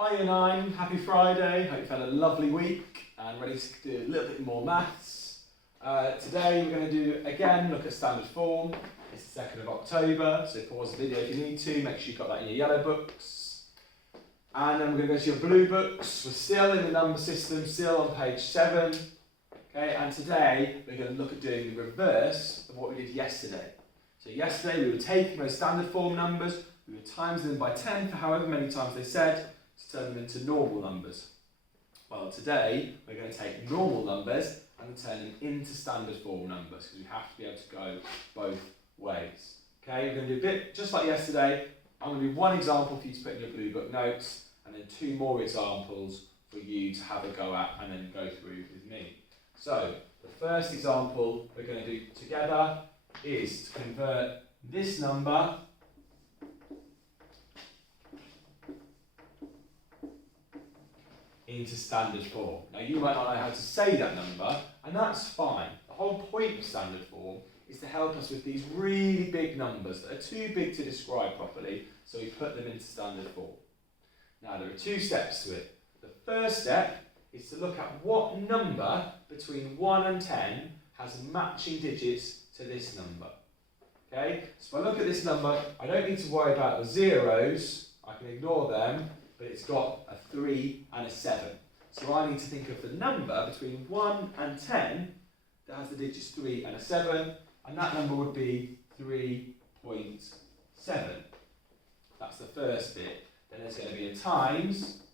Hi Year 9, happy Friday. Hope you've had a lovely week and ready to do a little bit more maths. Today we're going to do, again, look at standard form. It's the 2nd of October, so pause the video if you need to. Make sure you've got that in your yellow books. And then we're going to go to your blue books. We're still in the number system, still on page 7. Okay, and today we're going to look at doing the reverse of what we did yesterday. So yesterday we were taking those standard form numbers, we were times them by 10 for however many times they said, to turn them into normal numbers. Well, today we're going to take normal numbers and turn them into standard form numbers because we have to be able to go both ways. Okay, we're going to do a bit just like yesterday. I'm going to do one example for you to put in your blue book notes and then 2 more examples for you to have a go at and then go through with me. So, the first example we're going to do together is to convert this number into standard form. Now you might not know how to say that number, and that's fine. The whole point of standard form is to help us with these really big numbers that are too big to describe properly, so we put them into standard form. Now there are 2 steps to it. The first step is to look at what number between 1 and 10 has matching digits to this number. Okay, so if I look at this number, I don't need to worry about the zeros, I can ignore them, but it's got a 3 and a 7. So I need to think of the number between 1 and 10 that has the digits 3 and a 7, and that number would be 3.7. That's the first bit. Then there's going to be a times,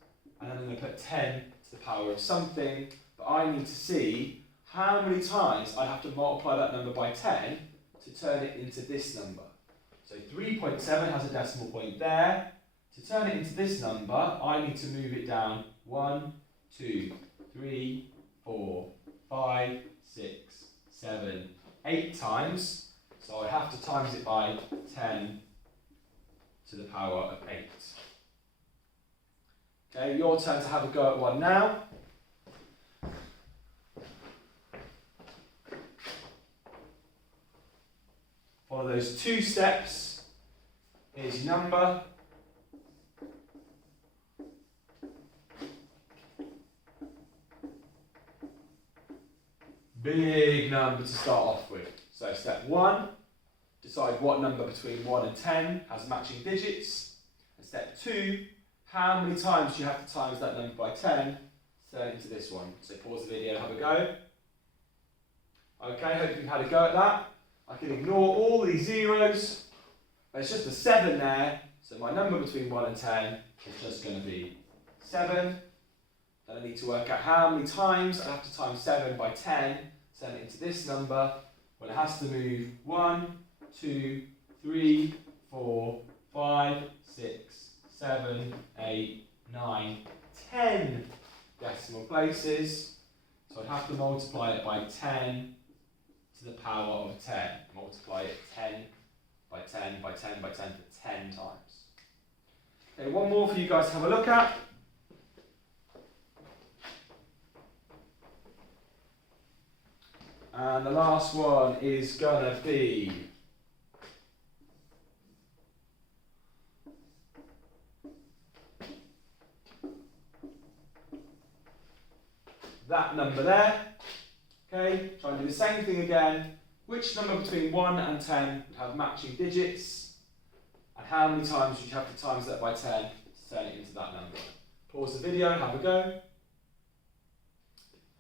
and then I'm going to put 10 to the power of something, but I need to see how many times I have to multiply that number by 10 to turn it into this number. So 3.7 has a decimal point there. To turn it into this number, I need to move it down 1, 2, 3, 4, 5, 6, 7, 8 times. So I have to times it by 10 to the power of 8. Okay, your turn to have a go at one now. Follow those 2 steps. Here's your number. Big number to start off with. So step 1, decide what number between 1 and 10 has matching digits. And step 2, how many times do you have to times that number by 10 to turn it into this one. So pause the video and have a go. Okay, hope you've had a go at that. I can ignore all these zeros. There's just a 7 there, so my number between 1 and 10 is just going to be 7. Then I need to work out how many times I have to times 7 by 10, turn it into this number. Well, it has to move 1, 2, 3, 4, 5, 6, 7, 8, 9, 10 decimal places. So I'd have to multiply it by 10 to the power of 10. Multiply it 10 by 10 by 10 by 10 for 10 times. Okay, one more for you guys to have a look at. And the last one is going to be that number there. Okay, try and do the same thing again. Which number between 1 and 10 would have matching digits? And how many times would you have to times that by 10 to turn it into that number? Pause the video and have a go.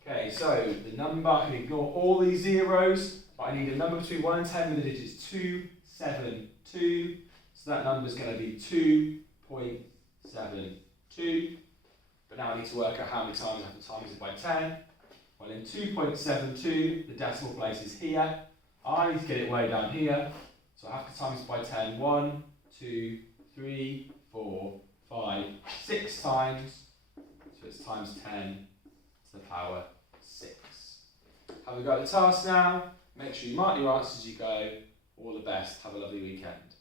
Okay, so the number, I can ignore all these zeros, but I need a number between 1 and 10 with the digits 2, 7, 2. So that number is going to be 2.72. But now I need to work out how many times I have to times it by 10. Well, in 2.72, the decimal place is here. I need to get it way down here. So I have to times it by 10. 1, 2, 3, 4, 5, 6 times. So it's times 10 to the power 6. Have a go at the task now. Make sure you mark your answers as you go. All the best. Have a lovely weekend.